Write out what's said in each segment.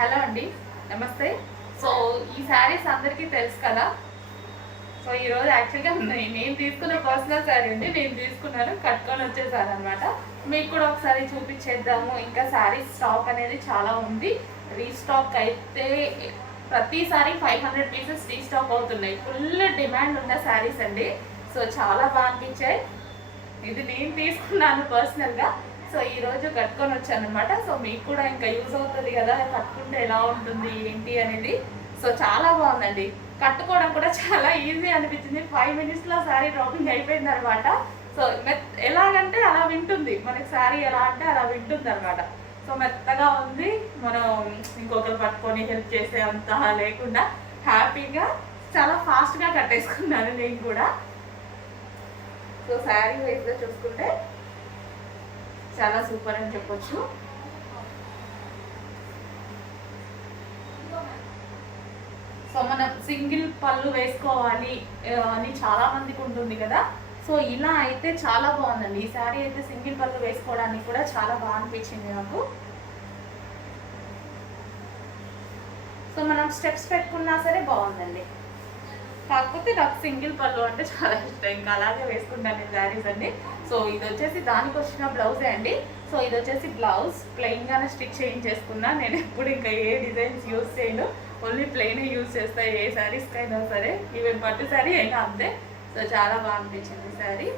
Hello అండి, నమస్తే. So ఈ శారీస్ అందరికీ తెలుసు కదా. సో ఈరోజు యాక్చువల్గా నేను తీసుకున్న పర్సనల్ శారీ అండి. నేను తీసుకున్నాను, కట్టుకొని వచ్చేసాను అనమాట. మీకు కూడా ఒకసారి చూపించేద్దాము. ఇంకా శారీస్ స్టాక్ అనేది చాలా ఉంది. రీస్టాక్ అయితే ప్రతిసారి 500 పీసెస్ రీస్టాక్ అవుతున్నాయి. ఫుల్ డిమాండ్ ఉన్న శారీస్ అండి. సో చాలా బాగా అనిపించాయి. ఇది నేను తీసుకున్నాను పర్సనల్గా. సో ఈరోజు కట్టుకొని వచ్చాను అనమాట. సో మీకు కూడా ఇంకా యూజ్ అవుతుంది కదా, కట్టుకుంటే ఎలా ఉంటుంది ఏంటి అనేది. సో చాలా బాగుందండి, కట్టుకోవడం కూడా చాలా ఈజీ అనిపించింది. 5 మినిట్స్లో శారీ డ్రాపింగ్ అయిపోయింది అనమాట. సో ఎలాగంటే అలా వింటుంది, మనకి శారీ ఎలా అంటే అలా వింటుంది అనమాట. సో మెత్తగా ఉంది, మనం ఇంకొకరు పట్టుకొని హెల్ప్ చేసే అంత లేకుండా హ్యాపీగా చాలా ఫాస్ట్గా కట్టేసుకున్నాను నేను కూడా. సో శారీ వైజ్గా చూసుకుంటే చాలా సూపర్ అని చెప్పొచ్చు. సో మనం సింగిల్ పళ్ళు వేసుకోవాలి అని చాలా మందికి ఉంటుంది కదా. సో ఇలా అయితే చాలా బాగుందండి. ఈ శారీ అయితే సింగిల్ పళ్ళు వేసుకోవడానికి కూడా చాలా బాగా అనిపించింది నాకు. సో మనం స్టెప్స్ పెట్టుకున్నా సరే బాగుందండి. కాకపోతే నాకు సింగిల్ పళ్ళు అంటే చాలా ఇష్టం, ఇంకా అలాగే వేసుకుంటాను ఈ శారీస్ అండి. సో ఇది వచ్చేసి దానికి వచ్చిన బ్లౌజే అండి. సో ఇది వచ్చేసి బ్లౌజ్ ప్లెయిన్గానే స్టిచ్ చేయించేసుకున్నా. నేను ఎప్పుడు ఇంకా ఏ డిజైన్స్ యూజ్ చేయను, ఓన్లీ ప్లెయినే యూజ్ చేస్తాను ఏ శారీస్కి అయినా సరే, ఈవెన్ పట్టు శారీ అయినా అంతే. సో చాలా బాగా అనిపించింది శారీ.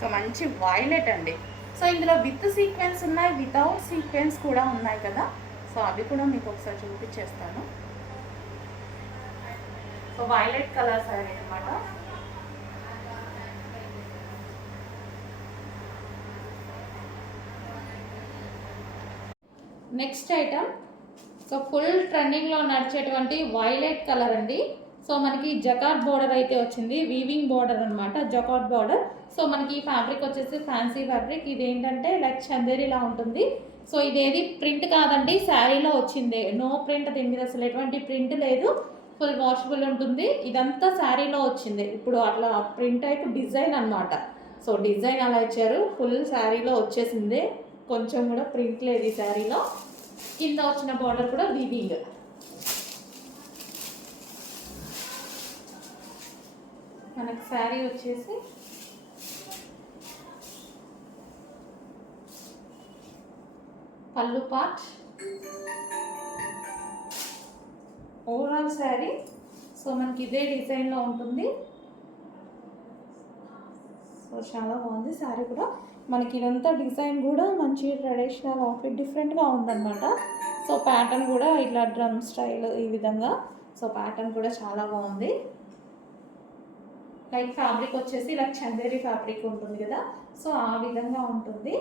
సో మంచి వైలెట్ అండి. సో ఇందులో విత్ సీక్వెన్స్ ఉన్నాయి, వితౌట్ సీక్వెన్స్ కూడా ఉన్నాయి కదా. సో అవి కూడా మీకు ఒకసారి చూపించేస్తాను. సో వైలెట్ కలర్ శారీ అనమాట. నెక్స్ట్ ఐటమ్, సో ఫుల్ ట్రెండింగ్లో నడిచేటువంటి వైలెట్ కలర్ అండి. సో మనకి జకార్డ్ బోర్డర్ అయితే వచ్చింది, వీవింగ్ బోర్డర్ అనమాట, జకార్డ్ బోర్డర్. సో మనకి ఫ్యాబ్రిక్ వచ్చేసి ఫ్యాన్సీ ఫ్యాబ్రిక్. ఇది ఏంటంటే లైక్ చందేరిలా ఉంటుంది. సో ఇదేది ప్రింట్ కాదండి, శారీలో వచ్చింది. నో ప్రింట్, దీని మీద అసలు ఎటువంటి ప్రింట్ లేదు, ఫుల్ వాషబుల్ ఉంటుంది. ఇదంతా శారీలో వచ్చింది. ఇప్పుడు అట్లా ప్రింట్ టైప్ డిజైన్ అనమాట. సో డిజైన్ అలా ఇచ్చారు, ఫుల్ శారీలో వచ్చేసింది. కొంచెం కూడా ప్రింట్ లేదు ఈ శారీలో. కింద వచ్చిన బార్డర్ కూడా వీవింగ్. మనకు శారీ వచ్చేసి పళ్ళు పార్ట్, ఓవరాల్ శారీ. సో మనకి ఇదే డిజైన్లో ఉంటుంది. సో చాలా బాగుంది శారీ కూడా. మనకి ఇదంతా డిజైన్ కూడా మంచి ట్రెడిషనల్ అవుట్ఫిట్ డిఫరెంట్గా ఉందన్నమాట. సో ప్యాటర్న్ కూడా ఇట్లా డ్రమ్ స్టైల్ ఈ విధంగా. సో ప్యాటర్న్ కూడా చాలా బాగుంది. లైక్ ఫ్యాబ్రిక్ వచ్చేసి లైక్ చందేరి ఫ్యాబ్రిక్ ఉంటుంది కదా, సో ఆ విధంగా ఉంటుంది.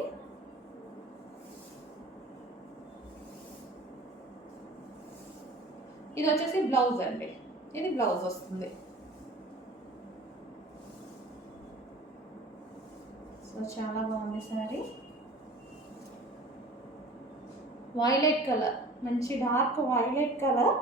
ఇది వచ్చేసి బ్లౌజ్ అండి, ఇది బ్లౌజ్ వస్తుంది. సో చాలా బాగుంది శారీ. వైలెట్ కలర్, మంచి డార్క్ వైలెట్ కలర్.